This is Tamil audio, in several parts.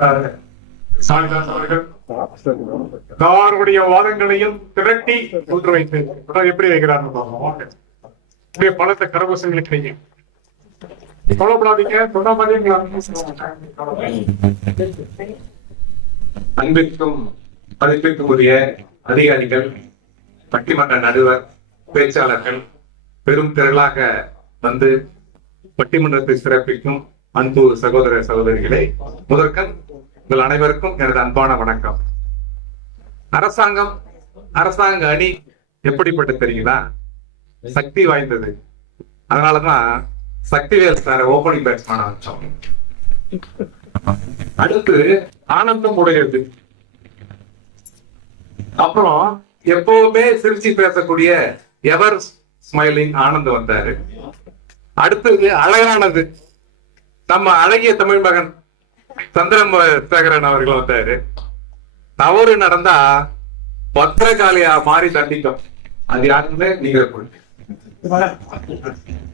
அஹ், சாமிதாஸ் அவர்கள் எல்லாருடைய வாதங்களையும் திரட்டி ஒன்று வைத்து எப்படி வைக்கிறார் பலத்த கரகோசங்களுக்கு நீங்க கவலைப்படாதீங்க சொன்ன மாதிரி அன்பிற்கும் மதிப்பிற்கும் உரிய அதிகாரிகள் பட்டிமன்ற நடுவர் பேச்சாளர்கள் பெரும் திரளாக வந்து பட்டிமன்றத்தை சிறப்பிக்கும் அன்பு சகோதர சகோதரிகளை முதற்கண் உங்கள் அனைவருக்கும் எனது அன்பான வணக்கம். அரசாங்கம் அரசாங்க அணி எப்படிப்பட்ட தெரியுங்களா? சக்தி வாய்ந்தது. அதனாலதான் சக்திவேல் சார ஓபனிங் பேட்ஸ்மேன் ஆரம்பிச்சோம் அடுத்து ஆனந்தம் உடையது. அப்புறம் எப்பவுமே சிரிச்சு பேசக்கூடிய எவர் ஸ்மைலிங் ஆனந்த் வந்தாரு. அடுத்தது அழகானது. நம்ம அழகிய தமிழ் மகன் சந்திரசேகரன் அவர்கள் வந்தாரு. தவறு நடந்தா பத்திரகாளியா மாறி தண்டிக்கும். அது யாருமே நீங்க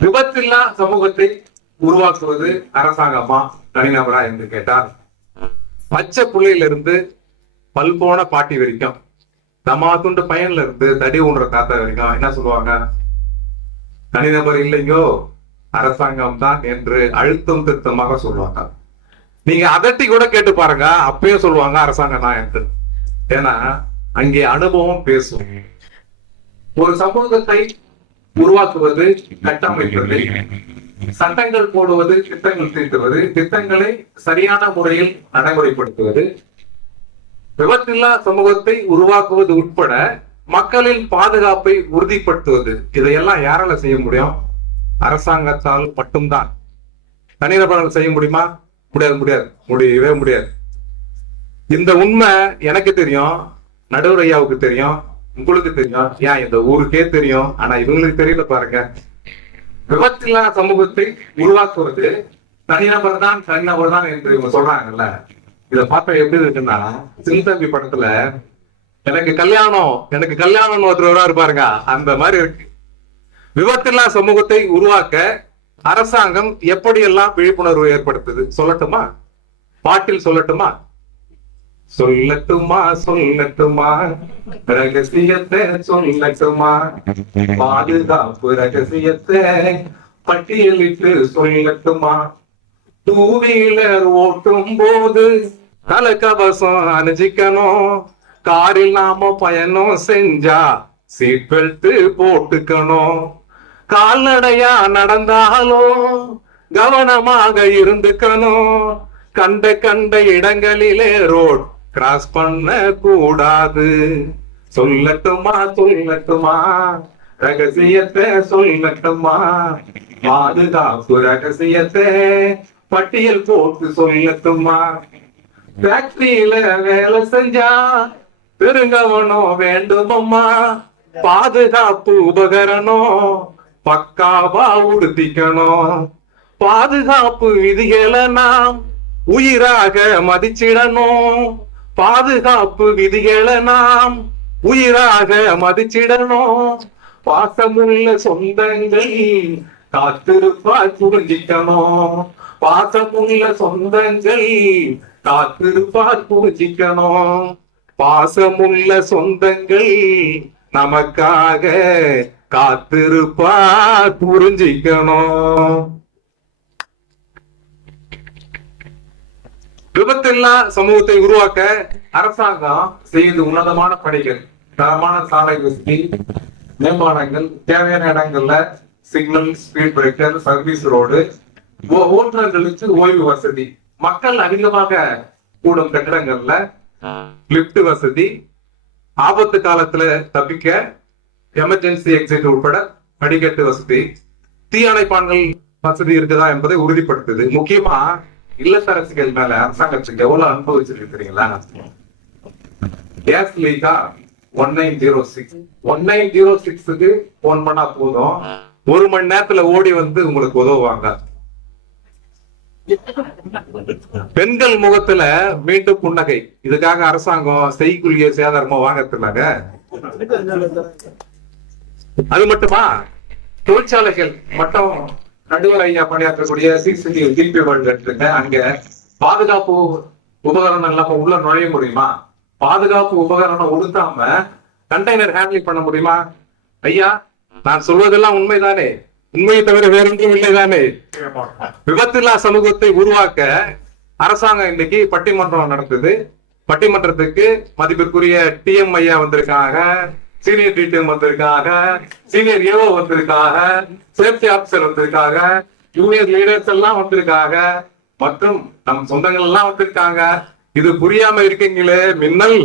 விபத்தில்லா சமூகத்தை உருவாக்குவது அரசாங்கமா? தனிநபரா என்று கேட்டார். பச்சை புள்ளையில இருந்து பல்போன பாட்டி வரைக்கும் தமாத்துண்டு பையன்ல இருந்து தடி ஊன்ற தாத்தா வரைக்கும் என்ன சொல்லுவாங்க? தனிநபர் இல்லையோ அரசாங்கம் தான் என்று அழுத்தம் திருத்தமாக சொல்லுவாங்க. நீங்க அதட்டி கூட கேட்டு பாருங்க. அப்பயும் சொல்லுவாங்க அரசாங்க நாயக்கு ஏன்னா அங்கே அனுபவம் பேசும். ஒரு சமூகத்தை உருவாக்குவது கட்டமைப்பது சட்டங்கள் போடுவது திட்டங்கள் தீர்த்துவது திட்டங்களை சரியான முறையில் நடைமுறைப்படுத்துவது விபத்தில்லா சமூகத்தை உருவாக்குவது உட்பட மக்களின் பாதுகாப்பை உறுதிப்படுத்துவது இதையெல்லாம் யாரால செய்ய முடியும்? அரசாங்கத்தால் மட்டும்தான். தனிநபரால் செய்ய முடியுமா? முடியாது முடியாது. முடியவே முடியாது. இந்த உண்மை எனக்கு தெரியும் நடுவர் ஐயாவுக்கு தெரியும் உங்களுக்கு தெரியும். ஏன் இந்த ஊருக்கே தெரியும்? ஆனா இவங்களுக்கு தெரியல பாருங்க. விபத்தில்லா சமூகத்தை உருவாக்குவது தனிநபர் தான் தனிநபர் தான் என்று இவங்க சொல்றாங்கல்ல. இத பார்த்தா எப்படி இருக்குன்னா சிந்தம்பி படத்துல எனக்கு கல்யாணம் எனக்கு கல்யாணம்னு ஒருத்தர் வருவாரு பாருங்க. அந்த மாதிரி இருக்கு. விபத்தில்லா சமூகத்தை உருவாக்க அரசாங்கம் எப்படியெல்லாம் விழிப்புணர்வு ஏற்படுத்துது? சொல்லட்டுமா? பாட்டில் சொல்லட்டுமா? சொல்லட்டுமா சொல்லட்டுமா. ரகசியத்தை சொல்லட்டுமா? பாதுகாப்பு ரகசியத்தை பட்டியலிட்டு சொல்லட்டுமா? டூ வீலர் ஓட்டும் போது தலைக்கவசம் அணிஞ்சிக்கணும். காரில் நாம பயணம் செஞ்சா சீட் பெல்ட் போட்டுக்கணும். கால்நடையா நடந்தாலும் கவனமாக இருந்துக்கணும் கண்ட கண்ட இடங்களிலே ரோட் கிராஸ் பண்ண கூடாது. சொல்லட்டுமா சொல்லட்டுமா? ரகசியத்தை சொல்லட்டுமா? பாதுகாப்பு ரகசியத்தை பட்டியல் போட்டு சொல்லட்டுமா? ஃபேக்டரியில வேலை செஞ்சா பெருங்கவனம் வேண்டுமம்மா? பாதுகாப்பு உபகரணம் பக்காவா உறுதிக்கணும் பாதுகாப்பு விதிகளை நாம் உயிராக மதிச்சிடணும் பாதுகாப்பு விதிகளை நாம் உயிராக மதிச்சிடணும் பாசமுள்ள சொந்தங்கள் காத்திருப்பா புரிஞ்சிக்கணும் பாசமுள்ள சொந்தங்கள் காத்திருப்பா புரிஞ்சிக்கணும் பாசமுள்ள சொந்தங்கள் நமக்காக காத்திருப்பா புரிஞ்சிக்கணும். விபத்தில்லா சமூகத்தை உருவாக்க அரசாங்கம் செய்து உன்னதமான பணிகள் தரமான சாலை வசதி மேம்பாலங்கள் தேவையான இடங்கள்ல signal speed breaker service road ஓட்டுநர்களுக்கு ஓய்வு வசதி. மக்கள் அதிகமாக கூடும் கட்டிடங்கள்ல லிப்ட் வசதி ஆபத்து காலத்துல தப்பிக்க எமர்ஜென்சி எக்ஸிட் உட்பட படிக்கட்டு வசதி. தீயணைப்பான்கள் வசதி இருக்குதா என்பதை உறுதிப்படுத்துது. முக்கியமா இல்லத்தரசிகள் மேல அரசாங்கத்துக்கு எவ்வளவு அனுபவிச்சிருக்கு தெரியுங்களா? Gas லீக்கா one nine zero six one nine zero சிக்ஸுக்கு போன் பண்ணா போதும். ஒரு மணி நேரத்துல ஓடி வந்து உங்களுக்கு உதவுவாங்க. பெண்கள் முகத்துல மீண்டும் புன்னகை. இதுக்காக அரசாங்கம் செய்கூலிய சேதாரமோ வாங்கறதுனாங்க அது மட்டுமா? தொழிற்சாலைகள் மட்டும் நடுவர் ஐயா பணியாற்றக்கூடிய சிசிடி டிபி வேர்ல்டு இருக்குங்க அங்க பாதுகாப்பு உபகரணம் இல்லாம உள்ள நுழைய முடியுமா? பாதுகாப்பு உபகரணம் உடுத்தாம கண்டெய்னர் ஹேண்டில் பண்ண முடியுமா? ஐயா நான் சொல்வதெல்லாம் உண்மைதானே? உண்மையை தவிர வேற ஒன்றும் இல்லைதானே? விபத்தில்லா சமூகத்தை உருவாக்க அரசாங்கம் இன்னைக்கு பட்டிமன்றம் நடத்துது. பட்டிமன்றத்துக்கு மதிப்பிற்குரிய டிஎம் ஐயா வந்திருக்காங்க. சீனியர் டீச்சர் வந்திருக்காங்க. சீனியர் ஏஓ வந்திருக்காங்க. சேஃப்டி ஆபிசர் வந்திருக்காங்க. ஜூனியர் லீடர்ஸ் எல்லாம் வந்திருக்காங்க. மற்றும் நம் சொந்தங்கள் எல்லாம் வந்திருக்காங்க. இது புரியாம இருக்கீங்களே மின்னல்.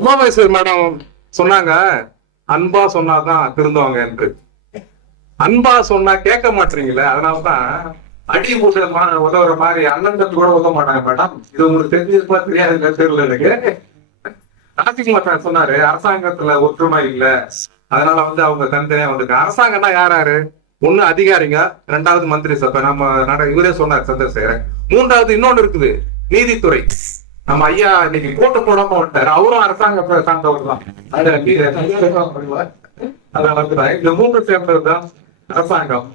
உமாமேஸ்வர் மேடம் சொன்னாங்க. அன்பா சொன்னாதான் திருந்தவங்க என்று. அன்பா சொன்னா கேட்க மாட்டீங்களே அதனாலதான் அடி போட்டு உதவுற மாதிரி அண்ணன் கூட உதவ மாட்டாங்க மேடம். இது உங்களுக்கு தெரிஞ்சிருப்பா தெரியாது தெரியல எனக்கு. ராஜ்குமார் சொன்னாரு அரசாங்கத்துல ஒற்றுமை இல்ல. அதனால வந்து அவங்க தனித்தனியா வந்து அரசாங்கம்னா யாராரு யாரு? ஒண்ணு அதிகாரிங்க ரெண்டாவது மந்திரி சபை. நம்ம நட இவரே சொன்னார் சந்திரசேகரன். மூன்றாவது இன்னொன்னு இருக்குது நீதித்துறை. நம்ம ஐயா இன்னைக்கு கோட்டு போடாம விட்டாரு அவரும் அரசாங்க சார்ந்தவர் தான். அதான் வந்துட்டாங்க. இந்த மூன்று சேர்ந்தது தான் அரசாங்கம்.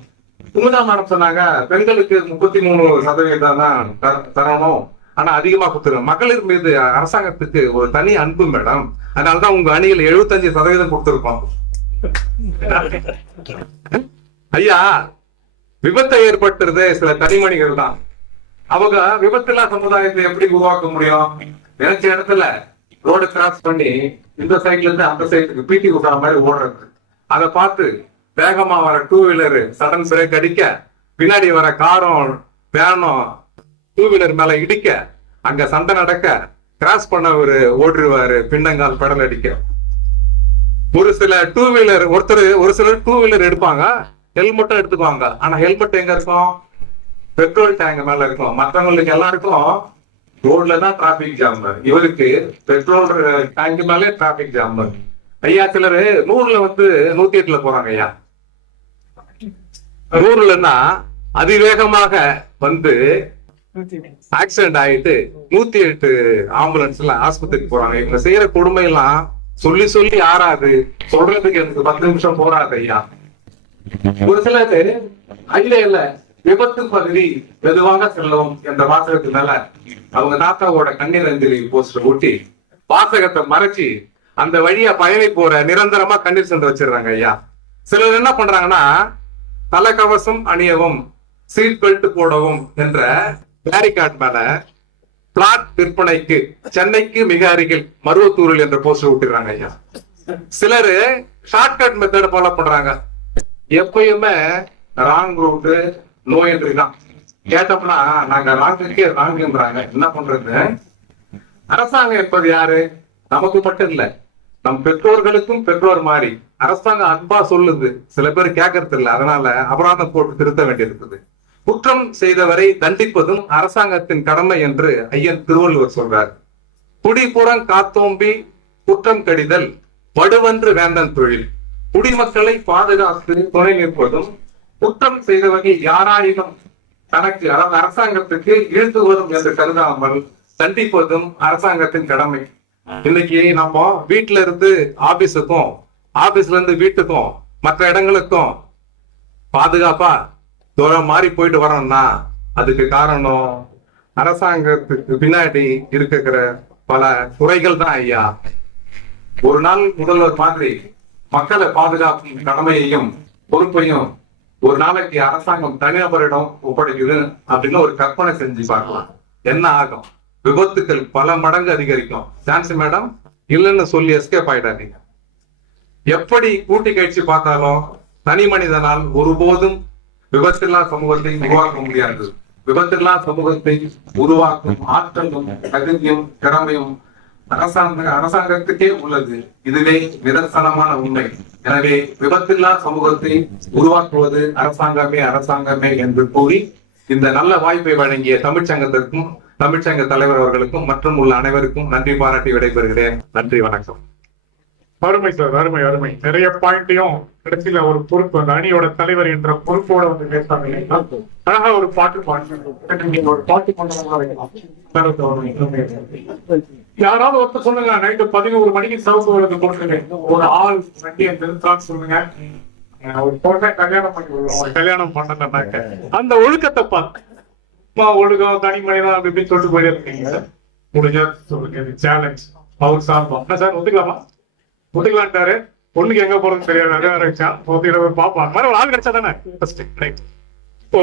குமுதா மேடம் சொன்னாங்க பெண்களுக்கு முப்பத்தி மூணு சதவீதம் தான் தரணும். ஆனா அதிகமா கொடுத்துருங்க மகளிர் மீது அரசாங்கத்துக்கு ஒரு தனி அன்பு மேடம். அதனாலதான் உங்க அணியில் எழுபத்தஞ்சு சதவீதம் கொடுத்திருக்கோம். ஐயா விபத்து ஏற்பட்டுறது சில தனிமணிகள் தான். அவங்க விபத்தில்லா சமுதாயத்தை எப்படி உருவாக்க முடியும்? நினைச்ச இடத்துல ரோடு கிராஸ் பண்ணி இந்த சைட்ல இருந்து அந்த சைடுக்கு பீட்டி விடுற மாதிரி ஓடுறது. அதை பார்த்து வேகமா வர டூ வீலரு சடன் பிரேக் அடிக்க பின்னாடி வர காரும் வேனும் டூ வீலர் மேல இடிக்க அங்க சண்டை நடக்க கிராஸ் பண்ண ஒரு ஓடிடுவாரு பின்னங்கால் பெடல் அடிக்க. ஒரு சில டூ வீலர் ஒருத்தர் ஒரு சிலர் டூ வீலர் எடுப்பாங்க ஹெல்மெட்டும் எடுத்துக்குவாங்க. ஆனா ஹெல்மெட் எங்க இருக்கும்? பெட்ரோல் டேங்க் மேல இருக்கும். மற்றவங்களுக்கு எல்லாருக்கும் ரோட்ல தான் டிராபிக் ஜாம் இவருக்கு பெட்ரோல் டேங்க் மேலே டிராபிக் ஜாம் ஐயா சிலர் நூறுல வந்து நூத்தி எட்டுல போறாங்க ஐயா. நூறுலன்னா அதிவேகமாக வந்து ஆக்சிடென்ட் ஆயிட்டு நூத்தி எட்டு ஆம்புலன்ஸ் எல்லாம் ஆஸ்பத்திரிக்கு போறாங்க. இவங்க செய்யற கொடுமை எல்லாம் சொல்லி சொல்லி ஆறாது. சொல்றதுக்கு எனக்கு பத்து நிமிஷம் போறாது ஐயா. ஒரு சிலர் இல்ல இல்ல விபத்து பகுதி மெதுவாக செல்லும் என்ற வாசகத்து மேல அவங்க தாத்தாவோட கண்ணீர் அஞ்சலி போஸ்டர் ஒட்டி வாசகத்தை மறைச்சு அந்த வழியா பயணி போற நிரந்தரமா கண்ணீர் சென்று வச்சிடுறாங்க ஐயா. சிலர் என்ன பண்றாங்கன்னா தலைக்கவசம் அணியவும் சீட் பெல்ட் போடவும் என்ற பேரிகாட் மேல பிளாட் விற்பனைக்கு சென்னைக்கு மிக அருகில் மருவத்தூரில் என்ற போஸ்டர் விட்டுறாங்க ஐயா. சிலரு ஷார்ட்கட் மெத்தட் ஃபாலோ பண்றாங்க. எப்பயுமே ராங் ரூட்டு நோ என்ட்ரி தான். கேட்டோம்னா நாங்க ராங்குக்கே ராங்குன்றாங்க என்ன பண்றது? அரசாங்கம் என்பது யாரு? நமக்கு மட்டும் இல்ல. நம் பெற்றோர்களுக்கும் பெற்றோர் மாறி. அரசாங்கம் அன்பா சொல்லுது. சில பேர் கேட்கறது இல்ல அதனால அபராதம் போட்டு திருத்த வேண்டியிருக்குது. குற்றம் செய்தவரை தண்டிப்பதும் அரசாங்கத்தின் கடமை என்று ஐயன் திருவள்ளுவர் சொல்றார். குடிபுறம் காத்தோம்பி குற்றம் கடிதல் வடுவன்று வேந்தன் தொழில். குடிமக்களை பாதுகாத்து துணை நிற்பதும் குற்றம் செய்தவகை யாராயினும் தனக்கு அதாவது அரசாங்கத்துக்கு இழுத்து வரும் என்று கருதாமல் தண்டிப்பதும் அரசாங்கத்தின் கடமை. இன்னைக்கு நம்ம வீட்டுல இருந்து ஆபீஸுக்கும் ஆபீஸ்ல இருந்து வீட்டுக்கும் மற்ற இடங்களுக்கும் பாதுகாப்பா மாறி போயிட்டு வரோம்னா அதுக்கு காரணம் அரசாங்கத்துக்கு பின்னாடி இருக்கிற பல துறைகள் தான் ஐயா. ஒரு நாள் முதல்வர் மாதிரி மக்களை பாதுகாக்கும் கடமையையும் பொறுப்பையும் ஒரு நாளைக்கு அரசாங்கம் தனிநபரிடம் ஒப்படைக்குது அப்படின்னு ஒரு கற்பனை செஞ்சு பார்க்கலாம். என்ன ஆகும்? விபத்துக்கள் பல மடங்கு அதிகரிக்கும். சான்சி மேடம் இல்லைன்னு சொல்லி எஸ்கேப் ஆயிடாதீங்க. எப்படி கூட்டி கழிச்சு பார்த்தாலும் தனி மனிதனால் ஒருபோதும் விபத்தில்லா சமூகத்தை உருவாக்க முடியாது. விபத்தில்லா சமூகத்தை உருவாக்கும் ஆற்றலும் தகுதியும் திறமையும் அரசாங்க அரசாங்கத்துக்கே உள்ளது. இதுவே நிதர்சனமான உண்மை. எனவே விபத்தில்லா சமூகத்தை உருவாக்குவது அரசாங்கமே அரசாங்கமே என்று கூறி இந்த நல்ல வாய்ப்பை வழங்கிய தமிழ்ச்சங்கத்திற்கும் தமிழ்ச்சங்க தலைவர் அவர்களுக்கும் மற்றும் உள்ள அனைவருக்கும் நன்றி பாராட்டி விடைபெறுகிறேன். நன்றி வணக்கம். அருமை சார் அருமை அருமை. நிறைய பாயிண்டையும் கடைசியில ஒரு பொறுப்பு அந்த அணியோட தலைவர் என்ற பொறுப்போட வந்து பேசாம இல்லைங்களா? அழகா ஒரு பாட்டு பாட்டு நீங்க ஒரு பாட்டு யாராவது ஒருத்தர் சொல்லுங்க நைட்டு பதினோரு மணிக்கு சிவப்பு விளக்கு போட்டுருங்க. ஒரு ஆள் வண்டியை நிறுத்தான்னு சொல்லுங்க. ஒரு பொண்ணை கல்யாணம் பண்ணி கல்யாணம் பண்ணலன்னாக்க அந்த ஒழுக்கத்தை பார்த்து ஒழுக்கம் தனி மனிதன் அப்படி இப்படின்னு சொல்லிட்டு போயிருக்கீங்க முடிஞ்சா சொல்லுங்க. சேலஞ்ச் அவர் சார்பா சார் ஒத்துக்கலாமா? ஒத்துக்கலான்ட்டாரு பொண்ணுக்கு எங்க போறதுன்னு தெரியாது. நிறைய வச்சா ஒத்துக்கிற பாப்பா மாதிரி ஒரு ஆள் கிடைச்சா தானே இப்போ